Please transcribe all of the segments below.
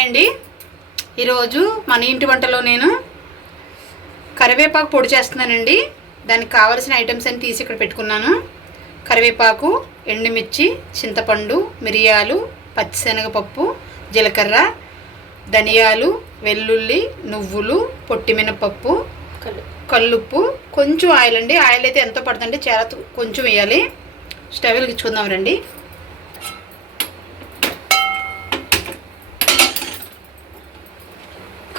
Hi అండి. ఈరోజు మన ఇంటి వంటలో నేను కరివేపాకు పొడి చేస్తున్నానండి. దానికి కావాల్సిన ఐటమ్స్ అన్ని తీసి ఇక్కడ పెట్టుకున్నాను. కరివేపాకు, ఎండుమిర్చి, చింతపండు, మిరియాలు, పచ్చిశనగపప్పు, జీలకర్ర, ధనియాలు, వెల్లుల్లి, నువ్వులు, పొట్టి మినపప్పు, కల్లుప్పు, కొంచెం ఆయిల్ అండి. ఆయిల్ అయితే ఎంతో పడుతుందంటే చాలా కొంచెం వేయాలి. స్టవ్ వెలిగించుకుందాం రండి.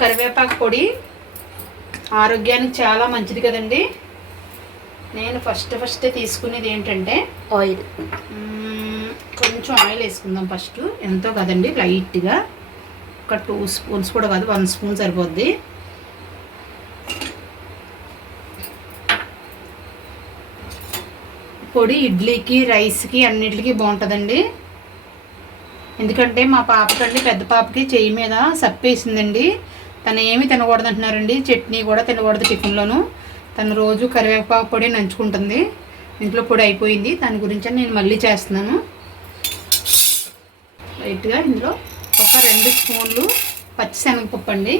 కరివేపాకు పొడి ఆరోగ్యానికి చాలా మంచిది కదండి. నేను ఫస్ట్ తీసుకునేది ఏంటంటే ఆయిల్. కొంచెం ఆయిల్ వేసుకుందాం ఫస్ట్. ఎంతో కదండి, లైట్గా ఒక 2 స్పూన్స్ కూడా కాదు, 1 స్పూన్ సరిపోద్ది. పొడి ఇడ్లీకి, రైస్కి, అన్నిటికీ బాగుంటుందండి. ఎందుకంటే మా పాపకండి, పెద్ద పాపకి చెయ్యి మీద సప్పేసిందండి. తను ఏమి తినకూడదు అంటున్నారండి. చట్నీ కూడా తినకూడదు టిఫిన్లోను. తను రోజు కరివేపాకు పొడి నంచుకుంటుంది. ఇంట్లో పొడి అయిపోయింది, దాని గురించి నేను మళ్ళీ చేస్తున్నాను. లైట్గా ఇందులో ఒక 2 స్పూన్లు పచ్చిశనగపప్పు అండి.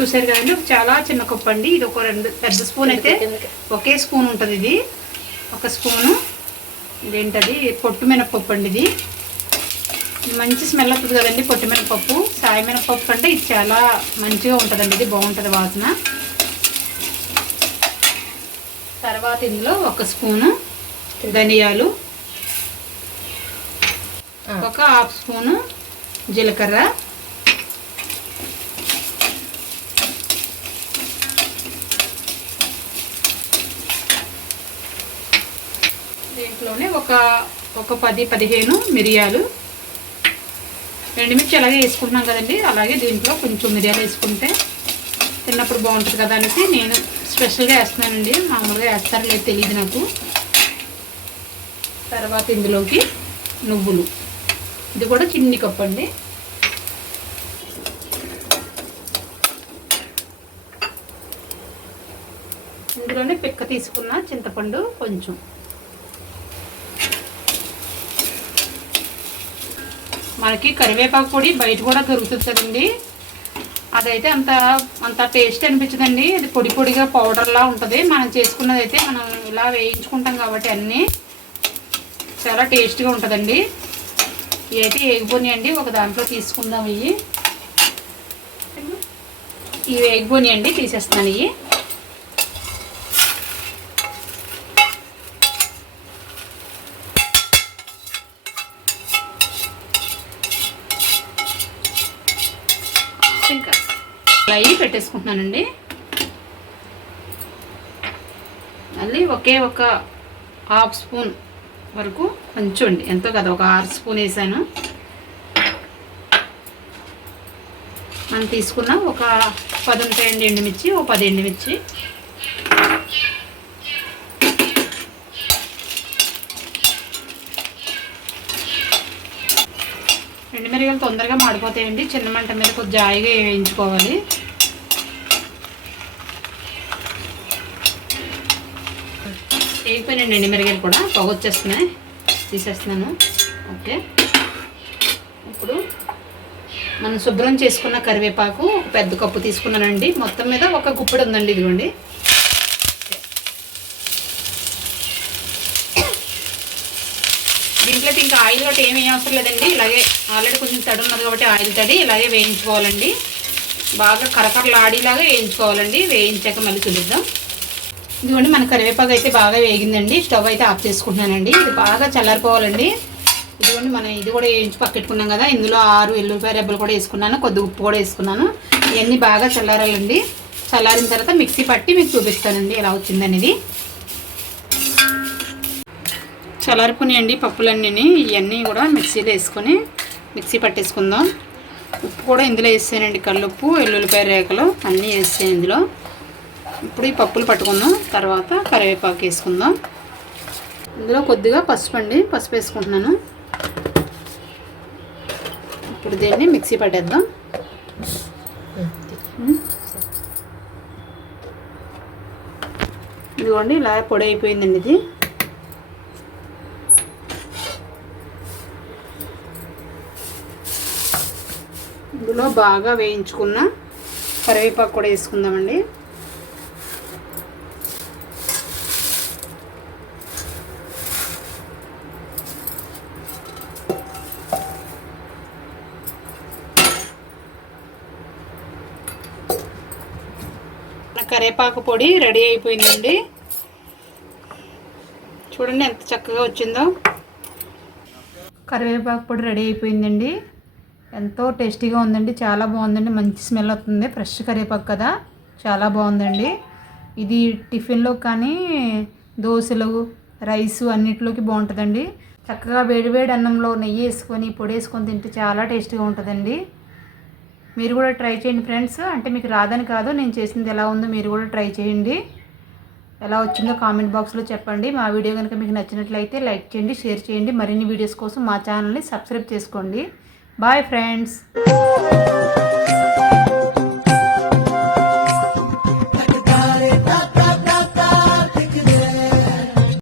చూసారు కదండి, చాలా చిన్న కప్పు అండి. ఇది ఒక 2 పెద్ద స్పూన్ అయితే ఒకే స్పూన్ ఉంటుంది. ఇది ఒక స్పూను. ఇదేంటది పొట్టు మినపప్పు అండి. ఇది మంచి స్మెల్ వస్తుంది కదండి. పొట్టు మినపప్పు సాయి మినపప్పు కంటే ఇది చాలా మంచిగా ఉంటుందండి. ఇది బాగుంటుంది వాసన. తర్వాత ఇందులో 1 స్పూను ధనియాలు, ఒక 1/2 స్పూను జీలకర్ర, దీంట్లోనే ఒక 10-15 మిరియాలు, ఎండుమిర్చి అలాగే వేసుకుంటున్నాం కదండి. అలాగే దీంట్లో కొంచెం మిరియాలు వేసుకుంటే తిన్నప్పుడు బాగుంటుంది కదా అనేసి నేను స్పెషల్గా వేస్తున్నానండి. మామూలుగా వేస్తారో లేదు తెలియదు నాకు. తర్వాత ఇందులోకి నువ్వులు, ఇది కూడా చిన్ని కప్పు అండి. ఇందులోనే పిక్క తీసుకున్న చింతపండు కొంచెం. మనకి కరివేపాకు పొడి బయట కూడా దొరుకుతుంది కదండి. అదైతే అంత టేస్ట్ అనిపించదండి. అది పొడి పొడిగా పౌడర్లా ఉంటుంది. మనం చేసుకున్నది అయితే మనం ఇలా వేయించుకుంటాం కాబట్టి అన్నీ చాలా టేస్ట్గా ఉంటుందండి. ఇవి అయితే వేగిపోనియండి. ఒక దాంట్లో తీసుకుందాం. ఇవి వేగిపోనియండి, తీసేస్తాను. ఇవి ఇంకా అవి పెట్టేసుకుంటున్నానండి. మళ్ళీ ఒక 1/2 స్పూన్ వరకు కొంచెం అండి, ఎంతో కదా, ఒక 6 స్పూన్ వేసాను. మనం తీసుకున్న ఒక 10 ఉంటాయండి ఎండుమిర్చి, ఒక 10 ఎండుమిర్చి. ఎండుమిరగాయలు తొందరగా మాడిపోతాయండి. చిన్న మంట మీద కొద్దిగా జాయిగా వేయించుకోవాలి. వేగిపోయినండి ఎండుమిరగాయలు కూడా, పొగ వచ్చేస్తున్నాయి, తీసేస్తున్నాను. ఓకే, ఇప్పుడు మనం శుభ్రం చేసుకున్న కరివేపాకు పెద్ద కప్పు తీసుకున్నానండి. మొత్తం మీద ఒక గుప్పెడు ఉందండి. ఇదిగోండి. దీంట్లో ఇంకా ఆయిల్ ఒకటి ఏమీ అవసరం లేదండి. ఇలాగే ఆల్రెడీ కొంచెం తడి ఉన్నది కాబట్టి ఆయిల్ తడి ఇలాగే వేయించుకోవాలండి. బాగా కరకరలాడేలాగా వేయించుకోవాలండి. వేయించాక మళ్ళీ చూద్దాం. ఇదిగోండి, మన కరివేపాకు అయితే బాగా వేగిందండి. స్టవ్ అయితే ఆఫ్ చేసుకుంటున్నానండి. ఇది బాగా చల్లారిపోవాలండి. ఇదిగోండి, మనం ఇది కూడా వేయించి పక్కెట్టుకున్నాం కదా. ఇందులో 6 ఎల్లుల్లిపాయ రెబ్బలు కూడా వేసుకున్నాను, కొద్ది ఉప్పు కూడా వేసుకున్నాను. ఇవన్నీ బాగా చల్లారాలండి. చల్లారిన తర్వాత మిక్సీ పట్టి మీకు చూపిస్తానండి ఎలా వచ్చిందనేది. చల్లారిపోయినాయండి పప్పులన్నీ. ఇవన్నీ కూడా మిక్సీలో వేసుకొని మిక్సీ పట్టేసుకుందాం. ఉప్పు కూడా ఇందులో వేసానండి. కల్లుప్పు, ఎల్లుల్లిపాయ రేకలు అన్నీ వేసాను ఇందులో. ఇప్పుడు ఈ పప్పులు పట్టుకుందాం. తర్వాత కరివేపాకు వేసుకుందాం. ఇందులో కొద్దిగా పసుపు అండి, పసుపు వేసుకుంటున్నాను. ఇప్పుడు దీన్ని మిక్సీ పట్టేద్దాం. ఇదిగోండి ఇలా పొడి అయిపోయిందండి. ఇది ఇందులో బాగా వేయించుకున్న కరివేపాకు కూడా వేసుకుందామండి. కరివేపాకు పొడి రెడీ అయిపోయిందండి. చూడండి ఎంత చక్కగా వచ్చిందో. కరివేపాకు పొడి రెడీ అయిపోయిందండి. ఎంతో టేస్టీగా ఉందండి. చాలా బాగుందండి. మంచి స్మెల్ వస్తుంది. ఫ్రెష్ కరివేపాకు కదా, చాలా బాగుందండి. ఇది టిఫిన్లో కానీ దోశలు, రైసు అన్నిటిలోకి బాగుంటుందండి. చక్కగా వేడివేడి అన్నంలో నెయ్యి వేసుకొని పొడి వేసుకొని తింటే చాలా టేస్టీగా ఉంటుందండి. మీరు కూడా ట్రై చేయండి ఫ్రెండ్స్. అంటే మీకు రాదని కాదు, నేను చేసింది ఎలా ఉందో మీరు కూడా ట్రై చేయండి. ఎలా వచ్చిందో కామెంట్ బాక్స్లో చెప్పండి. మా వీడియో కనుక మీకు నచ్చినట్లయితే లైక్ చేయండి, షేర్ చేయండి. మరిన్ని వీడియోస్ కోసం మా ఛానల్ని సబ్స్క్రైబ్ చేసుకోండి. Bye friends.